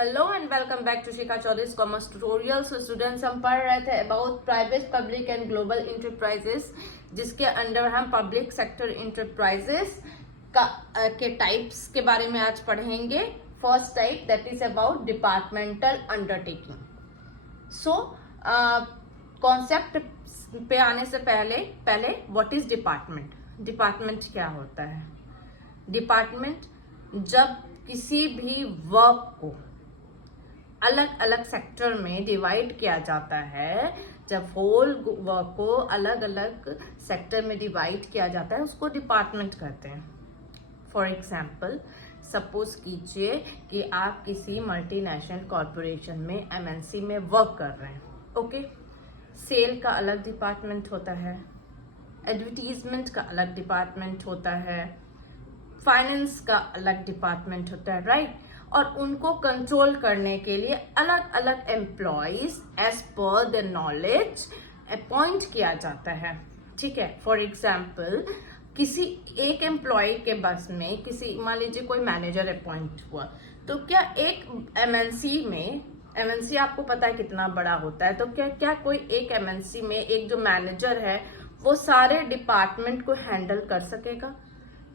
Hello and welcome back to Shikha Chaudhary commerce tutorial. So students, हम पढ़ रहे थे about private, public and global enterprises, जिसके अंडर हम पब्लिक सेक्टर इंटरप्राइजेस के टाइप्स के बारे में आज पढ़ेंगे। First type that is about departmental undertaking. So concept पे आने से पहले व्हाट इज डिपार्टमेंट? डिपार्टमेंट क्या होता है? डिपार्टमेंट जब किसी भी वर्क को अलग अलग सेक्टर में डिवाइड किया जाता है, जब होल वर्क को अलग अलग सेक्टर में डिवाइड किया जाता है, उसको डिपार्टमेंट कहते हैं। फॉर एग्जाम्पल, सपोज कीजिए कि आप किसी मल्टीनेशनल कॉरपोरेशन में एमएनसी में वर्क कर रहे हैं। ओके, सेल का अलग डिपार्टमेंट होता है, एडवर्टीजमेंट का अलग डिपार्टमेंट होता है, फाइनेंस का अलग डिपार्टमेंट होता है, राइट? और उनको कंट्रोल करने के लिए अलग अलग employees as per the knowledge appoint किया जाता है। ठीक है, फॉर एग्जाम्पल, किसी एक एम्प्लॉय के बस में किसी, मान लीजिए कोई मैनेजर अपॉइंट हुआ, तो क्या एक एमएनसी में, एमएनसी आपको पता है कितना बड़ा होता है, तो क्या कोई एक एमएनसी में एक जो मैनेजर है वो सारे डिपार्टमेंट को हैंडल कर सकेगा?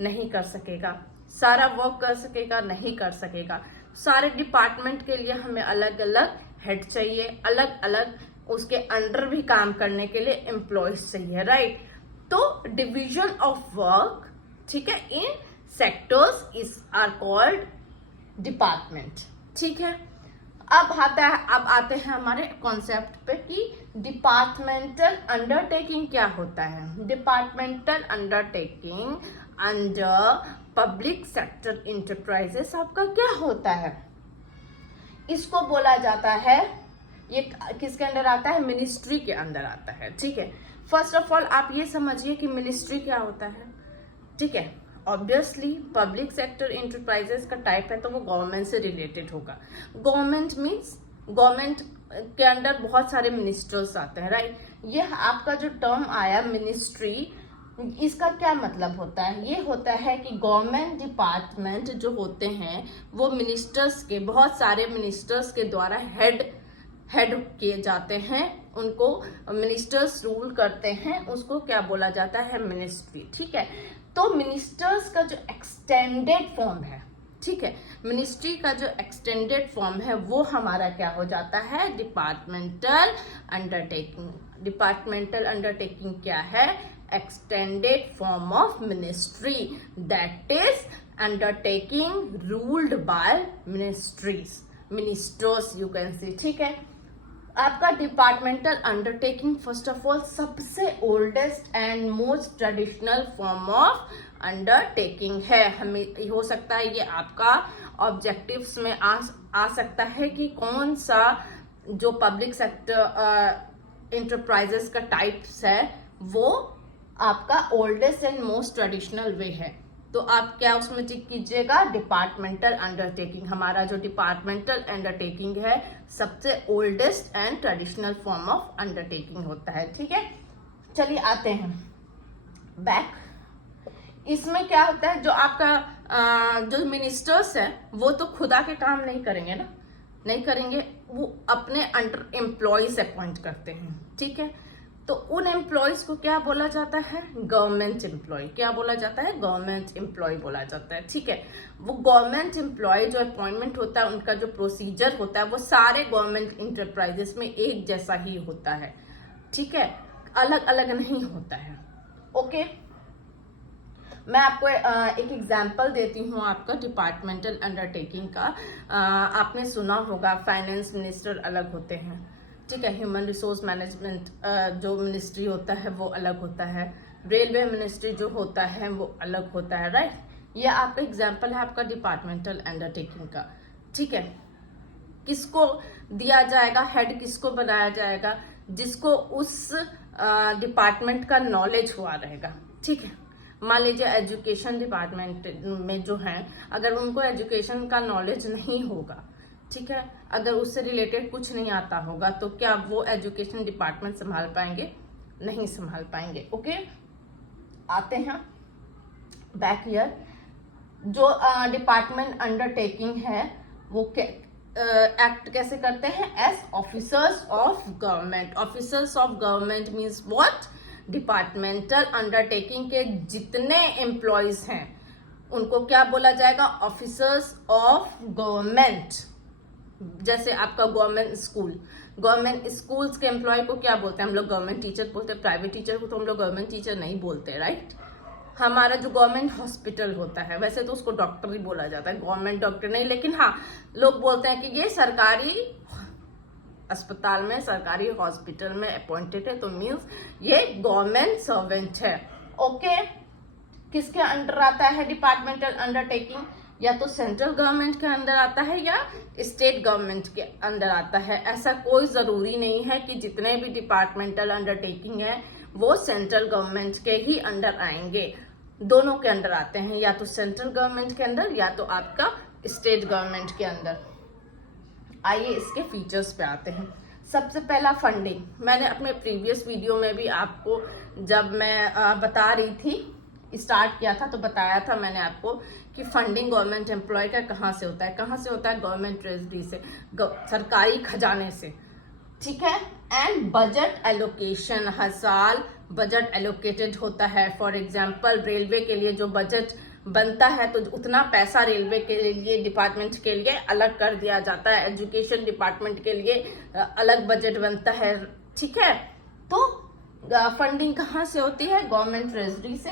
नहीं कर सकेगा। सारा वर्क कर सकेगा? नहीं कर सकेगा। सारे डिपार्टमेंट के लिए हमें अलग अलग हेड चाहिए, अलग अलग उसके अंडर भी काम करने के लिए एम्प्लॉयज चाहिए, राइट? तो डिवीजन ऑफ वर्क, ठीक है, in sectors is are called department. ठीक है, अब आते हैं हमारे कॉन्सेप्ट पे कि डिपार्टमेंटल अंडरटेकिंग क्या होता है। Departmental undertaking under public sector enterprises आपका क्या होता है? इसको बोला जाता है, ये किसके अंदर आता है? मिनिस्ट्री के अंदर आता है। ठीक है, फर्स्ट ऑफ ऑल आप ये समझिए कि मिनिस्ट्री क्या होता है। ठीक है, ऑब्वियसली पब्लिक सेक्टर इंटरप्राइजेस का टाइप है तो वो गवर्नमेंट से रिलेटेड होगा। गवर्नमेंट मीन्स गवर्नमेंट के अंदर बहुत सारे मिनिस्टर्स आते हैं, राइट? ये आपका जो टर्म आया मिनिस्ट्री, इसका क्या मतलब होता है? ये होता है कि गवर्नमेंट डिपार्टमेंट जो होते हैं वो मिनिस्टर्स के, बहुत सारे मिनिस्टर्स के द्वारा हेड किए जाते हैं, उनको मिनिस्टर्स रूल करते हैं, उसको क्या बोला जाता है? मिनिस्ट्री। ठीक है, तो मिनिस्टर्स का जो एक्सटेंडेड फॉर्म है, ठीक है, मिनिस्ट्री का जो एक्सटेंडेड फॉर्म है वो हमारा क्या हो जाता है? Departmental undertaking. डिपार्टमेंटल अंडरटेकिंग क्या है? Extended form of ministry, that is undertaking ruled by ministers, you can see. ठीक है, आपका departmental undertaking first of all सबसे oldest and most traditional form of undertaking है। हमें हो सकता है ये आपका ऑब्जेक्टिव्स में आ सकता है कि कौन सा जो पब्लिक सेक्टर इंटरप्राइजेस का टाइप्स है वो आपका oldest and most traditional way है। तो आप क्या उसमें टिक कीजिएगा? Departmental undertaking. हमारा जो डिपार्टमेंटल अंडरटेकिंग है सबसे oldest and traditional form of undertaking होता है। ठीक है, चलिए आते हैं बैक। इसमें क्या होता है, जो आपका जो मिनिस्टर्स है वो तो खुदा के काम नहीं करेंगे ना, नहीं करेंगे, वो अपने अंडर एम्प्लॉयज अपॉइंट करते हैं। ठीक है, तो उन एम्प्लॉयज को क्या बोला जाता है? Government employ. क्या बोला जाता है? गवर्नमेंट एम्प्लॉय बोला जाता है। ठीक है, वो गवर्नमेंट एम्प्लॉय जो अपॉइंटमेंट होता है, उनका जो प्रोसीजर होता है वो सारे गवर्नमेंट इंटरप्राइजेस में एक जैसा ही होता है। ठीक है, अलग अलग नहीं होता है। ओके, मैं आपको एक एग्जाम्पल देती हूँ आपका डिपार्टमेंटल अंडरटेकिंग का। आपने सुना होगा फाइनेंस मिनिस्टर अलग होते हैं। ठीक है, ह्यूमन रिसोर्स मैनेजमेंट जो मिनिस्ट्री होता है वो अलग होता है, रेलवे मिनिस्ट्री जो होता है वो अलग होता है, राइट? ये आपका एग्जाम्पल है आपका डिपार्टमेंटल अंडरटेकिंग का। ठीक है, किसको दिया जाएगा हेड? किसको बनाया जाएगा? जिसको उस डिपार्टमेंट का नॉलेज हुआ रहेगा। ठीक है, मान लीजिए एजुकेशन डिपार्टमेंट में जो है, अगर उनको एजुकेशन का नॉलेज नहीं होगा, ठीक है, अगर उससे रिलेटेड कुछ नहीं आता होगा, तो क्या वो एजुकेशन डिपार्टमेंट संभाल पाएंगे? नहीं संभाल पाएंगे। ओके, आते हैं बैक ईयर। जो डिपार्टमेंट अंडरटेकिंग है वो एक्ट कैसे करते हैं? As officers of government. Officers of government means what? Departmental undertaking के जितने एम्प्लॉयज हैं उनको क्या बोला जाएगा? Officers of government. जैसे आपका गवर्नमेंट स्कूल्स के एम्प्लॉय को क्या बोलते हैं हम लोग? गवर्नमेंट टीचर बोलते हैं। प्राइवेट टीचर को तो हम लोग गवर्नमेंट टीचर नहीं बोलते, राइट? हमारा जो गवर्नमेंट हॉस्पिटल होता है, वैसे तो उसको डॉक्टर ही बोला जाता है, गवर्नमेंट डॉक्टर नहीं, लेकिन हाँ लोग बोलते हैं कि ये सरकारी अस्पताल में, सरकारी हॉस्पिटल में अपॉइंटेड है, तो मीन्स ये गवर्नमेंट सर्वेंट है। ओके, किसके अंडर आता है डिपार्टमेंटल अंडरटेकिंग? या तो सेंट्रल गवर्नमेंट के अंदर आता है या स्टेट गवर्नमेंट के अंदर आता है। ऐसा कोई जरूरी नहीं है कि जितने भी डिपार्टमेंटल अंडरटेकिंग है वो सेंट्रल गवर्नमेंट के ही अंडर आएंगे। दोनों के अंदर आते हैं, या तो सेंट्रल गवर्नमेंट के अंदर या तो आपका स्टेट गवर्नमेंट के अंदर। आइए इसके फीचर्स पे आते हैं। सबसे पहला फंडिंग। मैंने अपने प्रीवियस वीडियो में भी आपको, जब मैं बता रही थी, स्टार्ट किया था तो बताया था मैंने आपको कि फंडिंग गवर्नमेंट एम्प्लॉय का कहाँ से होता है? कहाँ से होता है? गवर्नमेंट ट्रेजरी से, सरकारी खजाने से, ठीक है। एंड बजट एलोकेशन, हर साल बजट एलोकेटेड होता है। फॉर एग्जाम्पल रेलवे के लिए जो बजट बनता है तो उतना पैसा रेलवे के लिए, डिपार्टमेंट के लिए अलग कर दिया जाता है। एजुकेशन डिपार्टमेंट के लिए अलग बजट बनता है, ठीक है। तो फंडिंग कहाँ से होती है? गवर्नमेंट ट्रेजरी से,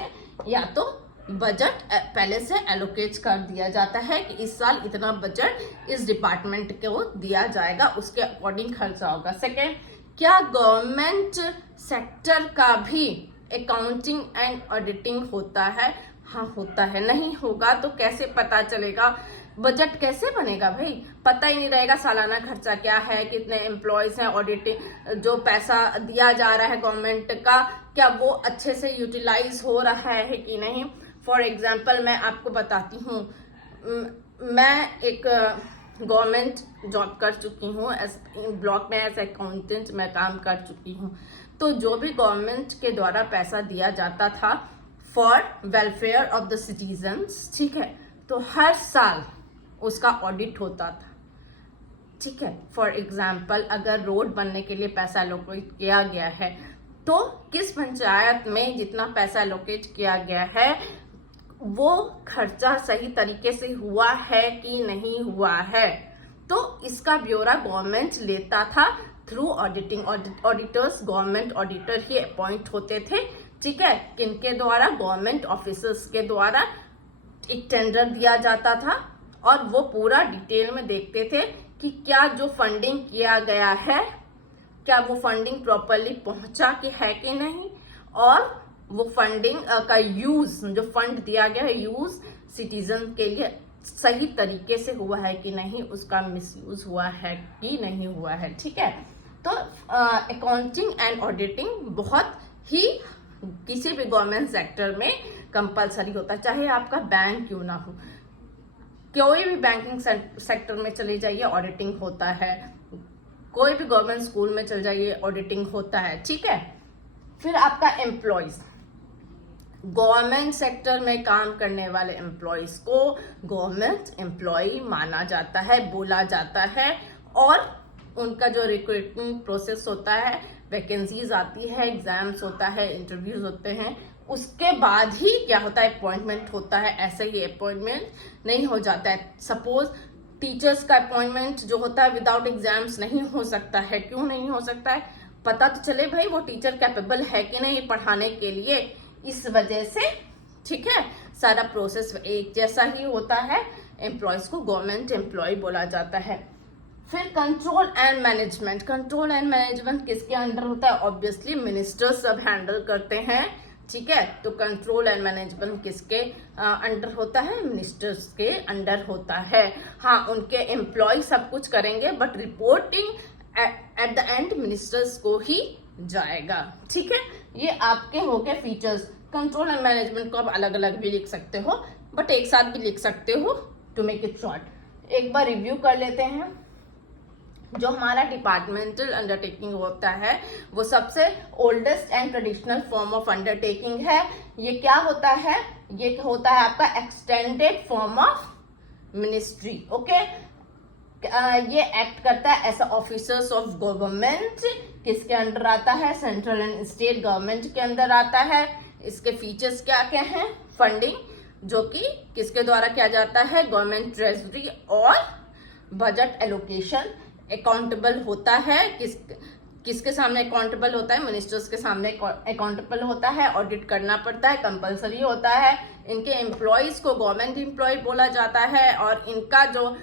या तो बजट पहले से एलोकेट कर दिया जाता है कि इस साल इतना बजट इस डिपार्टमेंट को दिया जाएगा, उसके अकॉर्डिंग खर्चा होगा। सेकेंड, क्या गवर्नमेंट सेक्टर का भी अकाउंटिंग एंड ऑडिटिंग होता है? हाँ होता है। नहीं होगा तो कैसे पता चलेगा? बजट कैसे बनेगा भाई? पता ही नहीं रहेगा सालाना खर्चा क्या है, कितने एम्प्लॉयज हैं, ऑडिटिंग जो पैसा दिया जा रहा है गवर्नमेंट का, क्या वो अच्छे से यूटिलाइज हो रहा है कि नहीं। फॉर एग्जाम्पल मैं आपको बताती हूँ, मैं एक गवर्नमेंट जॉब कर चुकी हूँ, ब्लॉक में एज अकाउंटेंट मैं काम कर चुकी हूँ। तो जो भी गवर्नमेंट के द्वारा पैसा दिया जाता था for welfare of the citizens, ठीक है, तो हर साल उसका ऑडिट होता था, ठीक है। फॉर एग्जाम्पल अगर रोड बनने के लिए पैसा एलोकेट किया गया है तो किस पंचायत में जितना पैसा एलोकेट किया गया है वो खर्चा सही तरीके से हुआ है कि नहीं हुआ है, तो इसका ब्यौरा गवर्नमेंट लेता था through auditing. Auditors government auditor ही अपॉइंट होते थे, ठीक है। किनके द्वारा? गवर्नमेंट ऑफिसर्स के द्वारा एक टेंडर दिया जाता था और वो पूरा डिटेल में देखते थे कि क्या जो फंडिंग किया गया है, क्या वो फंडिंग प्रॉपरली पहुंचा कि है कि नहीं, और वो फंडिंग का यूज, जो फंड दिया गया है, यूज सिटीजन के लिए सही तरीके से हुआ है कि नहीं, उसका मिसयूज हुआ है कि नहीं हुआ है, ठीक है। तो अकाउंटिंग एंड ऑडिटिंग बहुत ही किसी भी गवर्नमेंट सेक्टर में कंपलसरी होता है, चाहे आपका बैंक क्यों ना हो। कोई भी बैंकिंग सेक्टर में चले जाइए ऑडिटिंग होता है, कोई भी गवर्नमेंट स्कूल में चल जाइए ऑडिटिंग होता है, ठीक है। फिर आपका एम्प्लॉयज, गवर्नमेंट सेक्टर में काम करने वाले एम्प्लॉयज को गवर्नमेंट एम्प्लॉय माना जाता है, बोला जाता है, और उनका जो रिक्रूटमेंट प्रोसेस होता है, वैकेंसीज आती है, एग्जाम्स होता है, इंटरव्यूज होते हैं, उसके बाद ही क्या होता है? अपॉइंटमेंट होता है। ऐसे ही अपॉइंटमेंट नहीं हो जाता है। सपोज टीचर्स का अपॉइंटमेंट जो होता है विदाउट एग्जाम्स नहीं हो सकता है। क्यों नहीं हो सकता है? पता तो चले भाई वो टीचर कैपेबल है कि नहीं पढ़ाने के लिए, इस वजह से, ठीक है। सारा प्रोसेस एक जैसा ही होता है, एम्प्लॉयज को गवर्नमेंट एम्प्लॉय बोला जाता है। फिर control and management. Control and management किसके अंडर होता है? ऑब्वियसली मिनिस्टर्स सब हैंडल करते हैं, ठीक है। तो कंट्रोल एंड मैनेजमेंट किसके अंडर होता है? मिनिस्टर्स के अंडर होता है। हाँ, उनके एम्प्लॉय सब कुछ करेंगे but reporting at the end ministers को ही जाएगा, ठीक है। ये आपके हो गए फीचर्स। कंट्रोल एंड मैनेजमेंट को आप अलग अलग भी लिख सकते हो बट एक साथ भी लिख सकते हो टू मेक इट शॉर्ट। एक बार रिव्यू कर लेते हैं। जो हमारा डिपार्टमेंटल अंडरटेकिंग होता है वो सबसे oldest and traditional form of undertaking है। ये क्या होता है? ये होता है आपका extended form of ministry, okay. ये एक्ट करता है एज ऑफिसर्स ऑफ गवर्नमेंट। किसके अंडर आता है? सेंट्रल एंड स्टेट गवर्नमेंट के अंदर आता है। इसके फीचर्स क्या क्या हैं? फंडिंग, जो कि किसके द्वारा किया जाता है? गवर्नमेंट ट्रेजरी और बजट एलोकेशन। अकाउंटेबल होता है किसके सामने अकाउंटेबल होता है? मिनिस्टर्स के सामने अकाउंटेबल होता है। ऑडिट करना पड़ता है, कंपलसरी होता है। इनके एम्प्लॉयज को गवर्नमेंट एम्प्लॉय बोला जाता है और इनका जो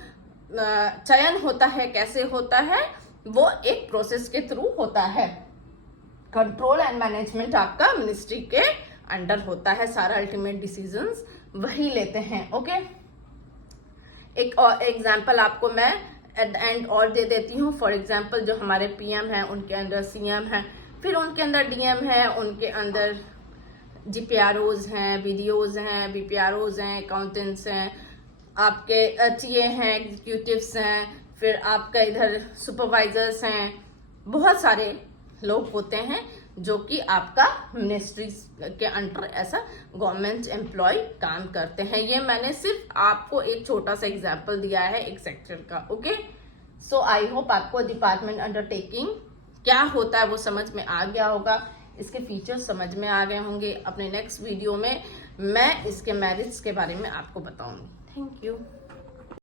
चयन होता है कैसे होता है? वो एक प्रोसेस के थ्रू होता है। कंट्रोल एंड मैनेजमेंट आपका मिनिस्ट्री के अंडर होता है। सारा अल्टीमेट डिसीजंस वही लेते हैं। ओके, एक और एग्जांपल आपको मैं एट द एंड और दे देती हूँ। फॉर एग्जांपल जो हमारे पीएम हैं उनके अंदर सीएम हैं, फिर उनके अंदर डीएम है, उनके अंदर जीपीआरओज हैं, बीडीओज हैं, बीपीआरओज हैं, अकाउंटेंट्स हैं, आपके टीए हैं, एग्जीक्यूटिव्स हैं, फिर आपका इधर सुपरवाइजर्स हैं। बहुत सारे लोग होते हैं जो कि आपका मिनिस्ट्री के अंडर ऐसा गवर्नमेंट एम्प्लॉय काम करते हैं। ये मैंने सिर्फ आपको एक छोटा सा एग्जांपल दिया है एक सेक्टर का। ओके, सो आई होप आपको डिपार्टमेंट अंडरटेकिंग क्या होता है वो समझ में आ गया होगा, इसके फीचर्स समझ में आ गए होंगे। अपने नेक्स्ट वीडियो में मैं इसके मेरिट्स के बारे में आपको बताऊंगी। Thank you.